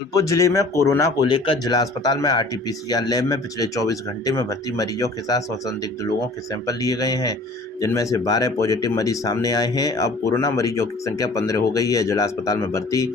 जबलपुर जिले में कोरोना को लेकर जिला अस्पताल में आरटी-पीसीआर लैब में पिछले 24 घंटे में भर्ती मरीजों के साथ 100 संदिग्ध लोगों के सैंपल लिए गए हैं, जिनमें से 12 पॉजिटिव मरीज सामने आए हैं। अब कोरोना मरीजों की संख्या 15 हो गई है। जिला अस्पताल में भर्ती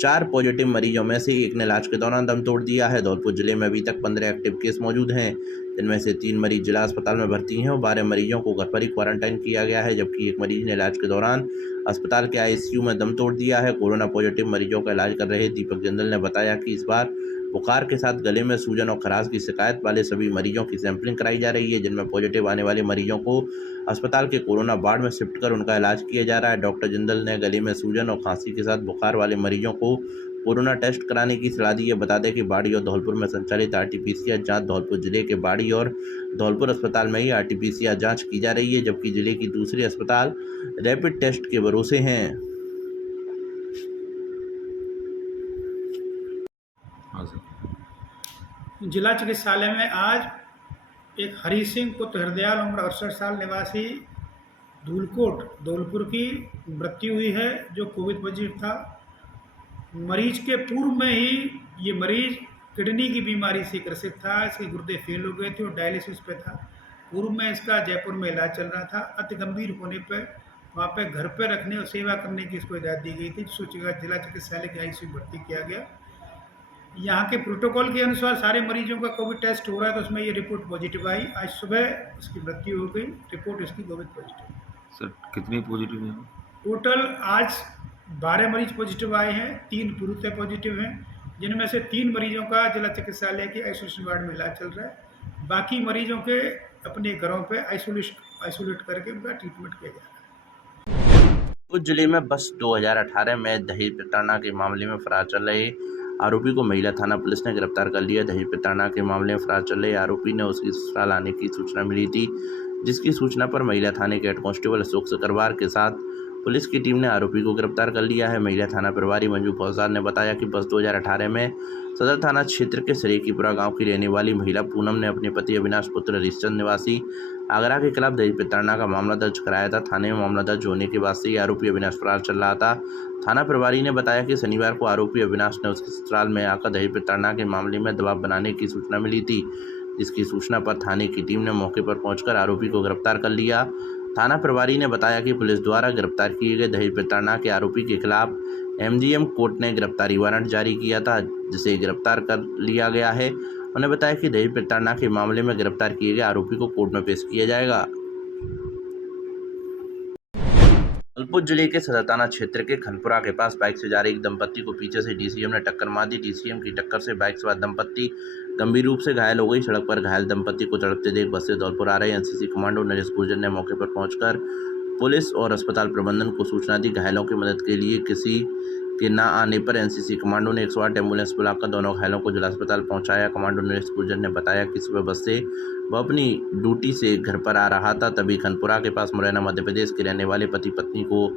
4 पॉजिटिव मरीजों में से एक ने इलाज के दौरान दम तोड़ दिया है। धौलपुर जिले में अभी तक 15 एक्टिव केस मौजूद हैं, जिनमें से 3 मरीज जिला अस्पताल में भर्ती हैं और 12 मरीजों को घर पर ही क्वारंटाइन किया गया है, जबकि एक मरीज ने इलाज के दौरान अस्पताल के आईसीयू में दम तोड़ दिया है। कोरोना पॉजिटिव मरीजों का इलाज कर रहे दीपक जिंदल ने बताया कि इस बार बुखार के साथ गले में सूजन और खराश की शिकायत वाले सभी मरीजों की सैंपलिंग कराई जा रही है, जिनमें पॉजिटिव आने वाले मरीजों को अस्पताल के कोरोना वार्ड में शिफ्ट कर उनका इलाज किया जा रहा है। डॉक्टर जिंदल ने गले में सूजन और खांसी के साथ बुखार वाले मरीजों को कोरोना टेस्ट कराने की सलाह दी है। बता दें कि बाड़ी और धौलपुर में संचालित आरटी-पीसीआर जांच धौलपुर जिले के बाड़ी और धौलपुर अस्पताल में ही आरटी-पीसीआर जांच की जा रही है, जबकि जिले की दूसरी अस्पताल रैपिड टेस्ट के भरोसे हैं। जिला चिकित्सालय में आज एक हरी सिंह पुत्र हरदयाल उम्र 68 साल निवासी धूलकोट धौलपुर की मृत्यु हुई है, जो कोविड पॉजिटिव था। मरीज के पूर्व में ही ये मरीज किडनी की बीमारी से ग्रसित था। इसके गुर्दे फेल हो गए थे और डायलिसिस पे था। पूर्व में इसका जयपुर में इलाज चल रहा था। अति गंभीर होने पर वहाँ पे घर पे रखने और सेवा करने की इसको हिदायत दी गई थी, जिसको जिला चिकित्सालय के आईसीयू भर्ती किया गया। यहाँ के प्रोटोकॉल के अनुसार सारे मरीजों का कोविड टेस्ट हो रहा है, तो उसमें ये रिपोर्ट पॉजिटिव आई। आज सुबह इसकी मृत्यु हो गई। रिपोर्ट इसकी कोविड पॉजिटिव। सर कितनी पॉजिटिव हैं? टोटल आज 12 मरीज पॉजिटिव आए हैं, 3 पूर्णतः पॉजिटिव हैं, जिनमें से 3 मरीजों का जिला चिकित्सालय के आइसोलेशन वार्ड में इलाज चल रहा है। बाकी मरीजों के अपने घरों पे आइसोलेट करके उनका ट्रीटमेंट किया जा रहा है। उस जिले में बस 2018 में दहेज प्रताड़ना के मामले में फरार चल रहे आरोपी को महिला थाना पुलिस ने गिरफ्तार कर लिया। दहेज प्रताड़ना के मामले में फरार चल रहे आरोपी ने उसकी ससुराल आने की सूचना मिली थी, जिसकी सूचना पर महिला थाने के हेड कांस्टेबल अशोक सकरवार के साथ पुलिस की टीम ने आरोपी को गिरफ्तार कर लिया है। महिला थाना प्रभारी मंजू फौजदार ने बताया कि वर्ष 2018 में सदर थाना क्षेत्र के सरेकीपुरा गांव की रहने वाली महिला पूनम ने अपने पति अविनाश पुत्र हरिश्चंद्र निवासी आगरा के खिलाफ दहेज प्रताड़ना का मामला दर्ज कराया था। थाने में मामला दर्ज होने के बाद से ही आरोपी अविनाश फरार चल रहा था। थाना प्रभारी ने बताया कि शनिवार को आरोपी अविनाश ने उसके ससुराल में आकर दहेज प्रताड़ना के मामले में दबाव बनाने की सूचना मिली थी, जिसकी सूचना पर थाने की टीम ने मौके पर पहुंचकर आरोपी को गिरफ्तार कर लिया। थाना प्रभारी ने बताया कि पुलिस द्वारा गिरफ्तार किए गए दहेज प्रताड़ना के आरोपी के खिलाफ एमजीएम कोर्ट ने गिरफ्तारी वारंट जारी किया था, जिसे गिरफ्तार कर लिया गया है। उन्होंने बताया कि दहेज प्रताड़ना के मामले में गिरफ्तार किए गए आरोपी को कोर्ट में पेश किया जाएगा। जबलपुर जिले के सदर थाना क्षेत्र के खनपुरा के पास बाइक से जा रही एक दंपत्ति को पीछे से डीसीएम ने टक्कर मार दी। डीसीएम की टक्कर से बाइक सवार दंपत्ति गंभीर रूप से घायल हो गई। सड़क पर घायल दंपत्ति को तड़पते देख बस से धौलपुर आ रहे एनसीसी कमांडो नरेश गुर्जर ने मौके पर पहुंचकर पुलिस और अस्पताल प्रबंधन को सूचना दी। घायलों की मदद के लिए किसी के न आने पर एनसीसी कमांडो ने 108 एम्बुलेंस बुलाकर दोनों घायलों को जिला अस्पताल पहुंचाया। कमांडो नरेश गुर्जर ने बताया कि सुबह बस से वह अपनी ड्यूटी से घर पर आ रहा था, तभी खनपुरा के पास मुरैना मध्य प्रदेश के रहने वाले पति पत्नी को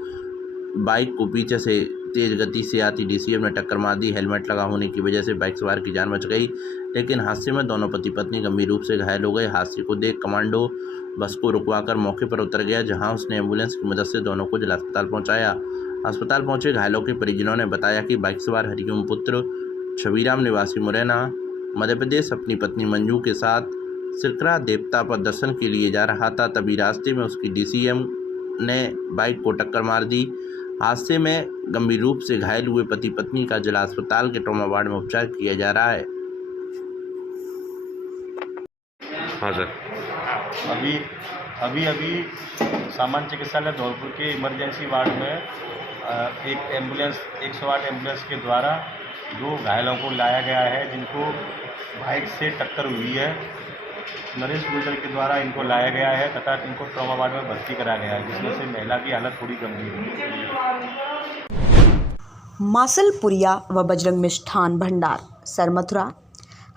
बाइक को पीछे से तेज गति से आती डीसीएम ने टक्कर मार दी। हेलमेट लगा होने की वजह से बाइक सवार की जान बच गई, लेकिन हादसे में दोनों पति पत्नी गंभीर रूप से घायल हो गए। हादसे को देख कमांडो बस को रुकवाकर मौके पर उतर गया, जहां उसने एम्बुलेंस की मदद से दोनों को जिला अस्पताल पहुंचाया। अस्पताल पहुंचे घायलों के परिजनों ने बताया कि बाइक सवार हरिओम पुत्र छबीराम निवासी मुरैना मध्य प्रदेश अपनी पत्नी मंजू के साथ सिरकरा देवता पर दर्शन के लिए जा रहा था, तभी रास्ते में उसकी डीसीएम ने बाइक को टक्कर मार दी। हादसे में गंभीर रूप से घायल हुए पति पत्नी का जिला अस्पताल के ट्रॉमा वार्ड में उपचार किया जा रहा है। हाँ सर। अभी सामान्य चिकित्सालय धौलपुर के इमरजेंसी वार्ड में एक एम्बुलेंस 108 एम्बुलेंस के द्वारा 2 घायलों को लाया गया है, जिनको बाइक से टक्कर हुई है। नरेश गुर्जर के द्वारा इनको लाया गया है तथा इनको ट्रॉमा वार्ड में भर्ती करा गया है, जिसमें से महिला की हालत थोड़ी गंभीर है। मासलपुरिया व बजरंग मिष्ठान भंडार सरमथुरा।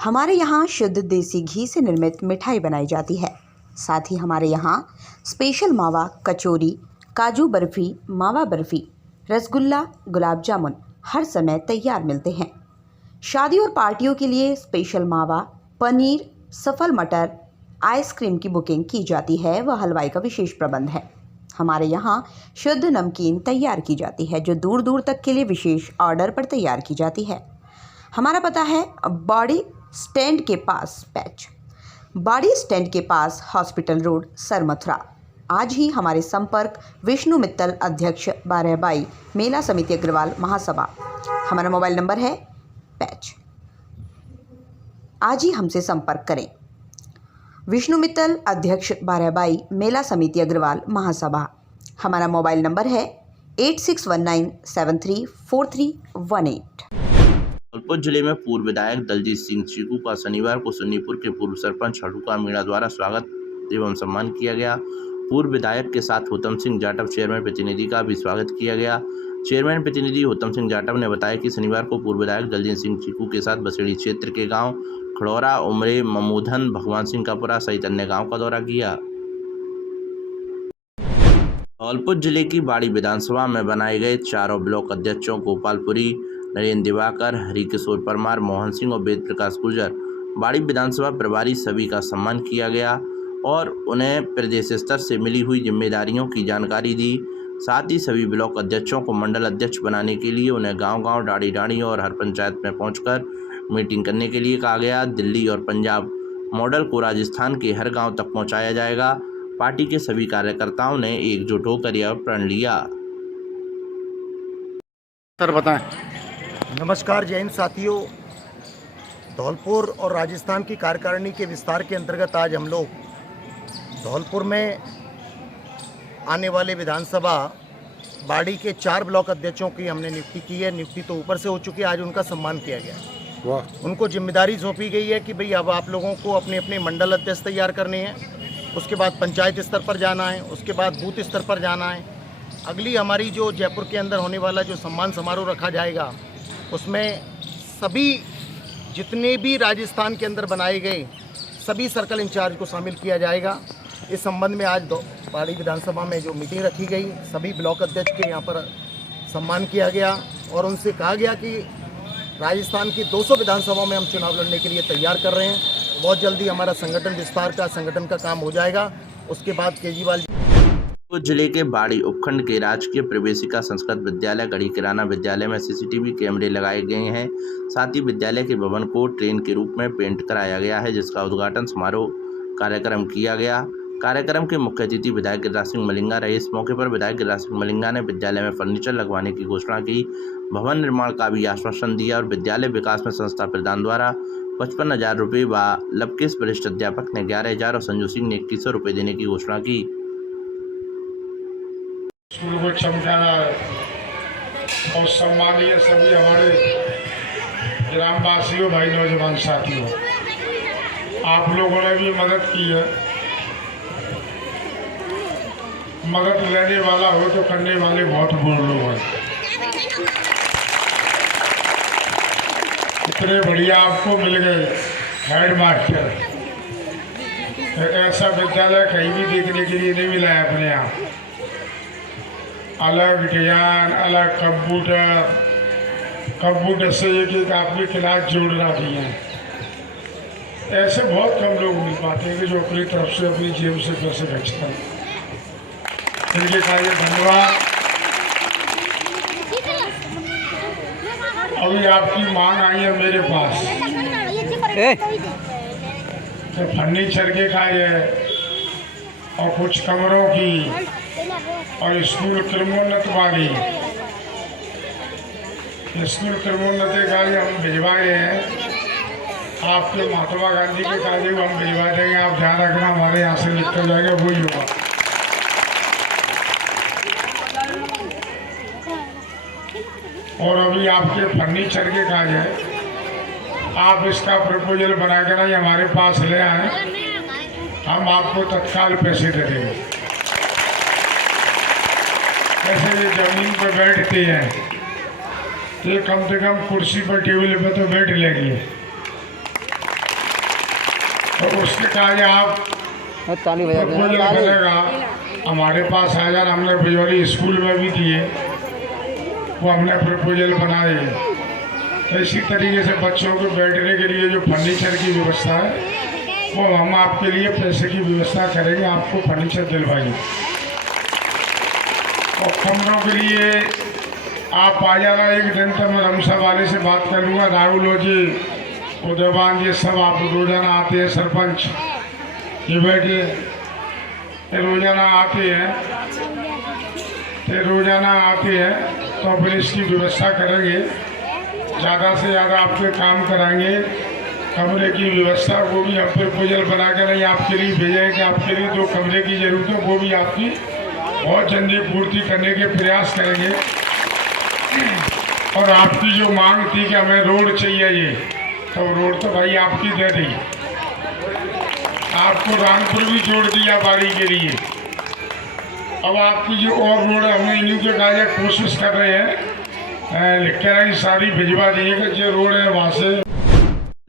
हमारे यहाँ शुद्ध देसी घी से निर्मित मिठाई बनाई जाती है। साथ ही हमारे यहाँ स्पेशल मावा कचौरी, काजू बर्फ़ी, मावा बर्फ़ी, रसगुल्ला, गुलाब जामुन हर समय तैयार मिलते हैं। शादी और पार्टियों के लिए स्पेशल मावा, पनीर, सफल मटर, आइसक्रीम की बुकिंग की जाती है व हलवाई का विशेष प्रबंध है। हमारे यहाँ शुद्ध नमकीन तैयार की जाती है, जो दूर दूर तक के लिए विशेष ऑर्डर पर तैयार की जाती है। हमारा पता है बॉडी स्टैंड के पास पैच, बॉडी स्टैंड के पास हॉस्पिटल रोड, सरमथुरा। आज ही हमारे संपर्क विष्णु मित्तल, अध्यक्ष 12/22 मेला समिति अग्रवाल महासभा। हमारा मोबाइल नंबर है पैच। आज ही हमसे संपर्क करें। विष्णु मित्तल, अध्यक्ष 12/22 मेला समिति अग्रवाल महासभा। हमारा मोबाइल नंबर है 8619734318। धौलपुर जिले में पूर्व विधायक दलजीत सिंह चीकू का शनिवार को सुन्नीपुर के पूर्व सरपंच हड़ूका मीणा द्वारा स्वागत एवं सम्मान किया गया। पूर्व विधायक के साथ होतम सिंह जाटव चेयरमैन प्रतिनिधि का भी स्वागत किया गया। चेयरमैन प्रतिनिधि होतम सिंह जाटव ने बताया कि शनिवार को पूर्व विधायक दलजीत सिंह चीकू के साथ बसेड़ी क्षेत्र के गांव खड़ौरा, उमरे, ममूधन, भगवान सिंह कापुरा सहित अन्य गांव का दौरा किया। धौलपुर जिले की बाड़ी विधानसभा में बनाए गए चारों ब्लॉक अध्यक्षों गोपालपुरी, नरेंद्र दिवाकर, हरिकिशोर परमार, मोहन सिंह और वेद प्रकाश गुर्जर बाड़ी विधानसभा प्रभारी सभी का सम्मान किया गया और उन्हें प्रदेश स्तर से मिली हुई जिम्मेदारियों की जानकारी दी। साथ ही सभी ब्लॉक अध्यक्षों को मंडल अध्यक्ष बनाने के लिए उन्हें गांव-गांव, डाड़ी-डाड़ी और हर पंचायत में पहुंचकर मीटिंग करने के लिए कहा गया। दिल्ली और पंजाब मॉडल को राजस्थान के हर गांव तक पहुंचाया जाएगा। पार्टी के सभी कार्यकर्ताओं ने एकजुट होकर यह प्रण लिया। सर बताएं। नमस्कार, जय हिंद साथियों। धौलपुर और राजस्थान की कार्यकारिणी के विस्तार के अंतर्गत आज हम लोग धौलपुर में आने वाले विधानसभा बाड़ी के 4 ब्लॉक अध्यक्षों की हमने नियुक्ति की है। नियुक्ति तो ऊपर से हो चुकी है, आज उनका सम्मान किया गया है। वाह। उनको जिम्मेदारी सौंपी गई है कि भाई अब आप लोगों को अपने अपने मंडल अध्यक्ष तैयार करने हैं, उसके बाद पंचायत स्तर पर जाना है, उसके बाद बूथ स्तर पर जाना है। अगली हमारी जो जयपुर के अंदर होने वाला जो सम्मान समारोह रखा जाएगा उसमें सभी जितने भी राजस्थान के अंदर बनाए गए सभी सर्कल इंचार्ज को शामिल किया जाएगा। इस संबंध में आज बाड़ी विधानसभा में जो मीटिंग रखी गई, सभी ब्लॉक अध्यक्ष के यहाँ पर सम्मान किया गया और उनसे कहा गया कि राजस्थान की 200 विधानसभाओं में हम चुनाव लड़ने के लिए तैयार कर रहे हैं। बहुत जल्दी हमारा संगठन का काम हो जाएगा। उसके बाद केजरीवाल जिले के बाड़ी उपखंड के राजकीय प्रवेशिका संस्कृत विद्यालय गढ़ी किराना विद्यालय में सीसीटीवी कैमरे लगाए गए हैं। साथ ही विद्यालय के भवन को ट्रेन के रूप में पेंट कराया गया है, जिसका उद्घाटन समारोह कार्यक्रम किया गया। कार्यक्रम के मुख्य अतिथि विधायक गिरिराज सिंह मलिंगा रहे। इस मौके पर विधायक गिरिराज सिंह मलिंगा ने विद्यालय में फर्नीचर लगवाने की घोषणा की, भवन निर्माण का भी आश्वासन दिया और विद्यालय विकास में संस्था प्रधान द्वारा 55,000 रुपये व लबकेश वरिष्ठ अध्यापक ने 11,000 और संजू सिंह ने 2100 रुपये देने की घोषणा की। स्कूल को चमकाना है और सम्मानीय सभी हमारे ग्रामवासियों, भाई नौजवान साथियों, आप लोगों ने भी मदद की है। मदद लेने वाला हो तो करने वाले बहुत बुरे लोग हैं। इतने बढ़िया आपको मिल गए हेड मास्टर। ऐसा विद्यालय कहीं भी देखने के लिए नहीं मिला है अपने यहाँ। अलग ज्ञान, अलग कंप्यूटर से एक आपकी क्लास जोड़ रखी है। ऐसे बहुत कम लोग मिल पाते हैं कि जो अपनी तरफ से अपनी जेब से पैसे खर्चते हैं। इनके कार्य धन्यवाद। अभी आपकी मांग आई है मेरे पास तो फर्नीचर के कार्य और कुछ कमरों की और स्कूल क्रमोन्नत वाली स्कूल क्रमोन्नत कार्य हम भिजवाए हैं। आपके महात्मा गांधी के कार्य को हम भिजवा देंगे। आप ध्यान रखना, हमारे यहाँ से निकल जाएगा वही होगा। और अभी आपके फर्नीचर के कार्य है, आप इसका प्रपोजल बनाकर ही हमारे पास ले आए, हम आपको तत्काल पैसे दे देंगे। ऐसे ये जमीन पर बैठते हैं तो कम से कम कुर्सी पर टेबल पर तो बैठ लेंगे। तो उसके कार्य आप प्रपोजल बनेगा हमारे पास आ जाना। हमने बिजौली स्कूल में भी दिए, वो हमने प्रपोजल बनाए। तो इसी तरीके से बच्चों को बैठने के लिए जो फर्नीचर की व्यवस्था है वो हम आपके लिए पैसे की व्यवस्था करेंगे, आपको फर्नीचर दिलवाएंगे। और कमरों के लिए आप आ जाना एक दिन, तो मैं रमसा वाले से बात कर लूँगा, राहुल जी, उदयवान जी, सब आप रोजाना आते हैं, सरपंच ये बैठे ये रोजाना आते हैं, तो फिर इसकी व्यवस्था करेंगे, ज़्यादा से ज़्यादा आपके काम कराएंगे। कमरे की व्यवस्था वो भी हम फिर पुजल बना कर नहीं आपके लिए भेजेंगे, आपके लिए जो कमरे की जरूरत है वो भी आपकी बहुत जल्दी पूर्ति करने के प्रयास करेंगे। और आपकी जो मांग थी कि हमें रोड चाहिए, ये तो रोड तो भाई आपकी दे दी, आपको रामपुर भी जोड़ दिया बाड़ी के लिए। अब आपकी जो और रोड है, हमने इन्हीं के कार्य कोशिश कर रहे हैं, लिख के रही सारी भिजवा दिएगा जो रोड है वहाँ से।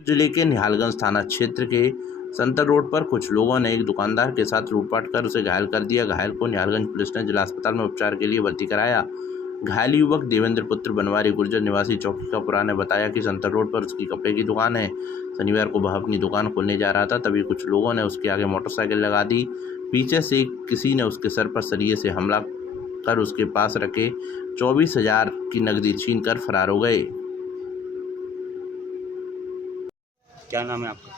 जिले के निहालगंज थाना क्षेत्र के संतर रोड पर कुछ लोगों ने एक दुकानदार के साथ लूटपाट कर उसे घायल कर दिया। घायल को निहालगंज पुलिस ने जिला अस्पताल में उपचार के लिए भर्ती कराया। घायल युवक देवेंद्र पुत्र बनवारी गुर्जर निवासी चौकी का पुरा ने बताया कि संतर रोड पर उसकी कपड़े की दुकान है। शनिवार को वह अपनी दुकान खोलने जा रहा था, तभी कुछ लोगों ने उसके आगे मोटरसाइकिल लगा दी। पीछे से किसी ने उसके सर पर सरिये से हमला कर उसके पास रखे 24,000 की नकदी छीन कर फरार हो गए। क्या नाम है आपका?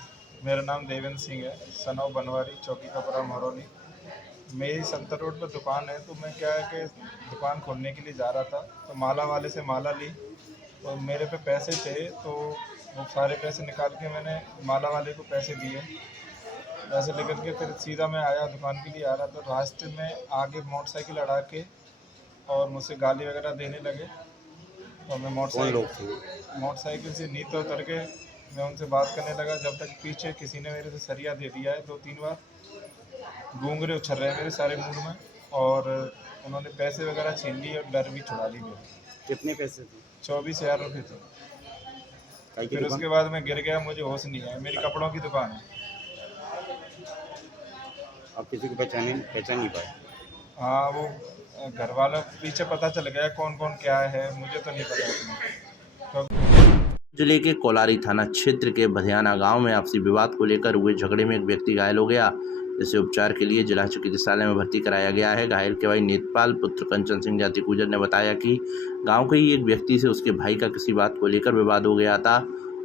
मेरा नाम देवेंद्र सिंह है, सनौ बनवारी, चौकी कपड़ा, महरौली। मेरी संतर रोड पर दुकान है, तो मैं क्या है कि दुकान खोलने के लिए जा रहा था, तो माला वाले से माला ली और मेरे पे पैसे थे, तो वो सारे पैसे निकाल के मैंने माला वाले को पैसे दिए। पैसे लेकर के फिर सीधा मैं आया, दुकान के लिए आ रहा था, तो रास्ते में आगे मोटरसाइकिल अड़ा के और मुझसे गाली वगैरह देने लगे। और मैं मोटरसाइकिल से नीचे उतर के मैं उनसे बात करने लगा, जब तक पीछे किसी ने मेरे से सरिया दे दिया है 2-3 बार। घूंघरे उछल रहे हैं मेरे सारे मुंह में, और उन्होंने पैसे वगैरह छीन लिए और डर भी छुड़ा ली मेरे। कितने पैसे थे? 24,000 रुपये थे। फिर उसके बाद मैं गिर गया, मुझे होश नहीं आया। मेरी कपड़ों की दुकान है। आप किसी को पहचान नहीं पाए? हाँ, वो घर वालों पीछे पता चल गया कौन कौन क्या है, मुझे तो नहीं पता। जिले के कोलारी थाना क्षेत्र के बधियाना गांव में आपसी विवाद को लेकर हुए झगड़े में एक व्यक्ति घायल हो गया, जिसे उपचार के लिए जिला चिकित्सालय में भर्ती कराया गया है। घायल के भाई नेतपाल पुत्र कंचन सिंह जाति गुजर ने बताया कि गांव के ही एक व्यक्ति से उसके भाई का किसी बात को लेकर विवाद हो गया था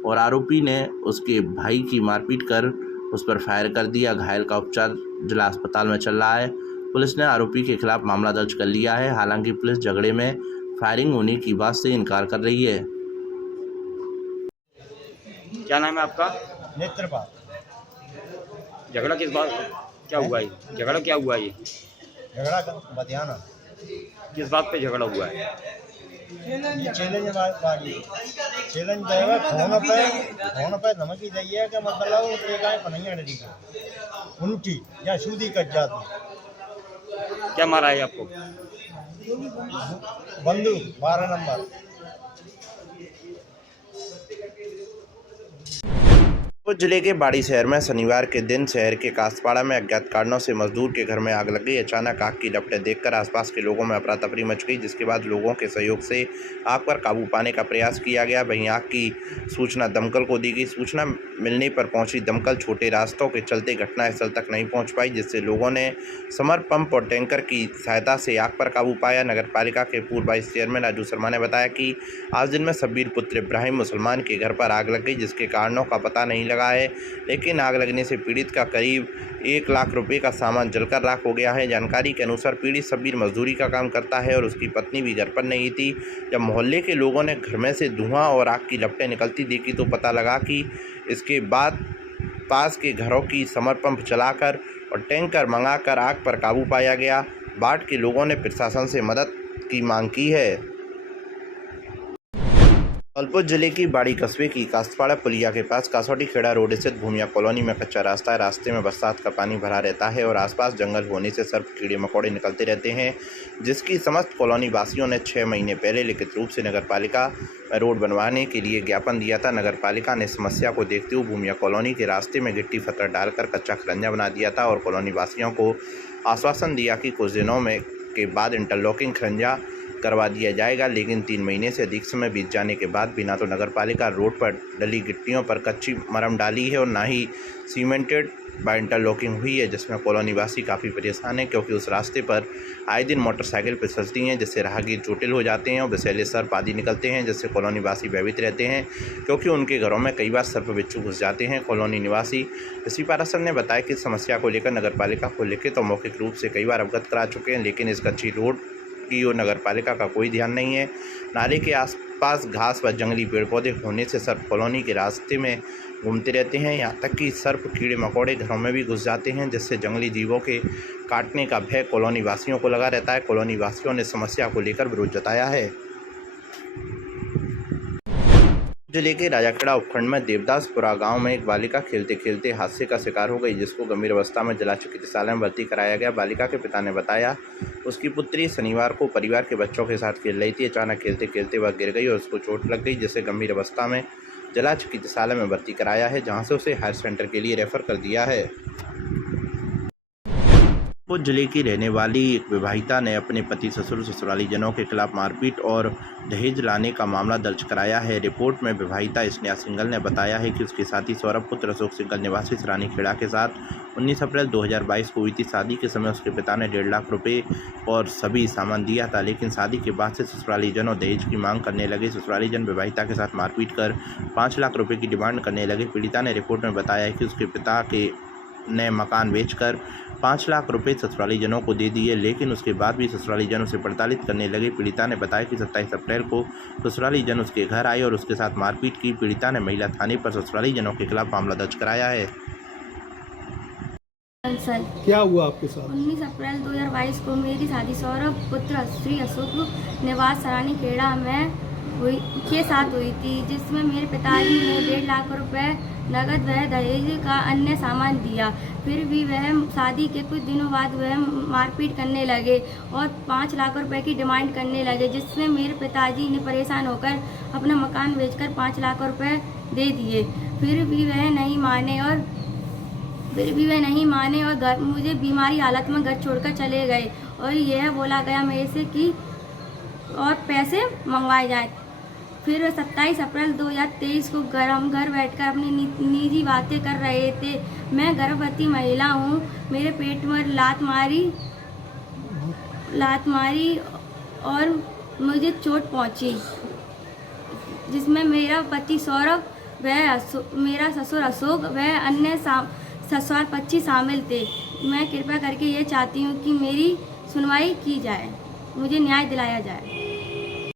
और आरोपी ने उसके भाई की मारपीट कर उस पर फायर कर दिया। घायल का उपचार जिला अस्पताल में चल रहा है। पुलिस ने आरोपी के खिलाफ मामला दर्ज कर लिया है। हालांकि पुलिस झगड़े में फायरिंग होने की बात से इनकार कर रही है। क्या नाम है आपका? नेत्रपाल। झगड़ा किस बात क्या हुआ है? झगड़ा क्या हुआ है? झगड़ा बधियाना किस बात पे झगड़ा हुआ है? ये चैलेंज वाली चैलेंज देगा फोन पे धमकी जाइए कि मतलब एक आए पनैया डरी के उनकी या सूदी कट जाती। क्या मारा है आपको? बंदूक 12 नंबर। जिले के बाड़ी शहर में शनिवार के दिन शहर के कासपाड़ा में अज्ञात कारणों से मजदूर के घर में आग लग गई। अचानक आग की लपटें देखकर आसपास के लोगों में अफरा तफरी मच गई, जिसके बाद लोगों के सहयोग से आग पर काबू पाने का प्रयास किया गया। वहीं आग की सूचना दमकल को दी गई। सूचना मिलने पर पहुंची दमकल छोटे रास्तों के चलते घटनास्थल तक नहीं पहुंच पाई, जिससे लोगों ने समर पंप और टैंकर की सहायता से आग पर काबू पाया। नगर पालिका के पूर्व वाइस चेयरमैन राजू शर्मा ने बताया कि आज दिन में शब्बीर पुत्र इब्राहिम मुसलमान के घर पर आग लग गई, जिसके कारणों का पता नहीं लगा है, लेकिन आग लगने से पीड़ित का करीब 1 लाख रुपए का सामान जलकर राख हो गया है। जानकारी के अनुसार पीड़ित शब्बीर मजदूरी का काम करता है और उसकी पत्नी भी घर पर नहीं थी। जब मोहल्ले के लोगों ने घर में से धुआं और आग की लपटें निकलती देखी तो पता लगा कि इसके बाद पास के घरों की समर पंप चलाकर और टैंकर मंगाकर आग पर काबू पाया गया। बाढ़ के लोगों ने प्रशासन से मदद की मांग की है। धौलपुर जिले की बाड़ी कस्बे की कासपाड़ा पुलिया के पास कासौटी खेड़ा रोड स्थित भूमिया कॉलोनी में कच्चा रास्ता है। रास्ते में बरसात का पानी भरा रहता है और आसपास जंगल होने से सर्प कीड़े मकोड़े निकलते रहते हैं, जिसकी समस्त कॉलोनी वासियों ने 6 महीने पहले लिखित रूप से नगर पालिका में रोड बनवाने के लिए ज्ञापन दिया था। नगर पालिका ने समस्या को देखते हुए भूमिया कॉलोनी के रास्ते में गिट्टी पत्थर डालकर कच्चा खरंजा बना दिया था और कॉलोनी वासियों को आश्वासन दिया कि कुछ दिनों में के बाद इंटरलॉकिंग खरंजा करवा दिया जाएगा, लेकिन 3 महीने से अधिक समय बीत जाने के बाद भी ना तो नगरपालिका रोड पर डली गिट्टियों पर कच्ची मरहम डाली है और ना ही सीमेंटेड व इंटरलॉकिंग हुई है, जिसमें कॉलोनी वासी काफ़ी परेशान है, क्योंकि उस रास्ते पर आए दिन मोटरसाइकिल फिसलती हैं, जिससे राहगीर चोटिल हो जाते हैं और विषैले सर्प आदि निकलते हैं, जिससे कॉलोनी वासी भयभीत रहते हैं, क्योंकि उनके घरों में कई बार सर्प बिच्छू घुस जाते हैं। कॉलोनी निवासी ऋषि पाराशर ने बताया कि इस समस्या को लेकर नगरपालिका को लिखित और मौखिक रूप से कई बार अवगत करा चुके हैं, लेकिन इस कच्ची रोड की ओर नगरपालिका का कोई ध्यान नहीं है। नाले के आसपास घास व जंगली पेड़ पौधे होने से सर्प कॉलोनी के रास्ते में घूमते रहते हैं, यहाँ तक कि सर्प कीड़े मकोड़े घरों में भी घुस जाते हैं, जिससे जंगली जीवों के काटने का भय कॉलोनी वासियों को लगा रहता है। कॉलोनी वासियों ने समस्या को लेकर विरोध जताया है। जिले के राजाखेड़ा उपखंड में देवदासपुरा गांव में एक बालिका खेलते खेलते हादसे का शिकार हो गई, जिसको गंभीर अवस्था में जिला चिकित्सालय में भर्ती कराया गया। बालिका के पिता ने बताया उसकी पुत्री शनिवार को परिवार के बच्चों के साथ खेल रही थी। अचानक खेलते खेलते वह गिर गई और उसको चोट लग गई, जिसे गंभीर अवस्था में जिला चिकित्सालय में भर्ती कराया है, जहां से उसे हायर सेंटर के लिए रेफर कर दिया है। वो जिले की रहने वाली एक विवाहिता ने अपने पति ससुर ससुराली जनों के खिलाफ मारपीट और दहेज लाने का मामला दर्ज कराया है। रिपोर्ट में विवाहिता स्नेहा सिंघल ने बताया है कि उसके साथी सौरभ पुत्र अशोक सिंघल निवासी रानीखेड़ा के साथ 19 अप्रैल 2022 को हुई थी। शादी के समय उसके पिता ने 1.5 लाख रुपए और सभी सामान दिया था, लेकिन शादी के बाद से ससुराली जनों दहेज की मांग करने लगे। ससुराली जन विवाहिता के साथ मारपीट कर 5 लाख रुपए की डिमांड करने लगे। पीड़िता ने रिपोर्ट में बताया है कि उसके पिता ने मकान बेचकर 5 लाख रुपए ससुराली जनों को दे दिए, लेकिन उसके बाद भी ससुराली जन उसे प्रताड़ित करने लगे। पीड़िता ने बताया कि 27 अप्रैल को ससुराली जन उसके घर आए और उसके साथ मारपीट की। पीड़िता ने महिला थाने पर ससुराली जनों के खिलाफ मामला दर्ज कराया है। क्या हुआ आपके साथ? 19 अप्रैल 2022 को मेरी शादी सौरभ पुत्र श्री अशोक निवास रानीखेड़ा में के साथ हुई थी, जिसमें मेरे पिताजी ने 1.5 लाख रुपए नगद व दहेज का अन्य सामान दिया। फिर भी वह शादी के कुछ दिनों बाद वह मारपीट करने लगे और 5 लाख रुपए की डिमांड करने लगे, जिससे मेरे पिताजी ने परेशान होकर अपना मकान बेचकर 5 लाख रुपए दे दिए। फिर भी वह नहीं माने और मुझे बीमारी हालत में घर छोड़कर चले गए और यह बोला गया मेरे से कि और पैसे मंगवाए जाए। फिर 27 अप्रैल 2023 को हम घर बैठकर अपनी निजी बातें कर रहे थे। मैं गर्भवती महिला हूँ। मेरे पेट में लात मारी और मुझे चोट पहुँची, जिसमें मेरा पति सौरभ व मेरा ससुर अशोक व अन्य ससुराल 25 शामिल थे। मैं कृपया करके ये चाहती हूँ कि मेरी सुनवाई की जाए, मुझे न्याय दिलाया जाए।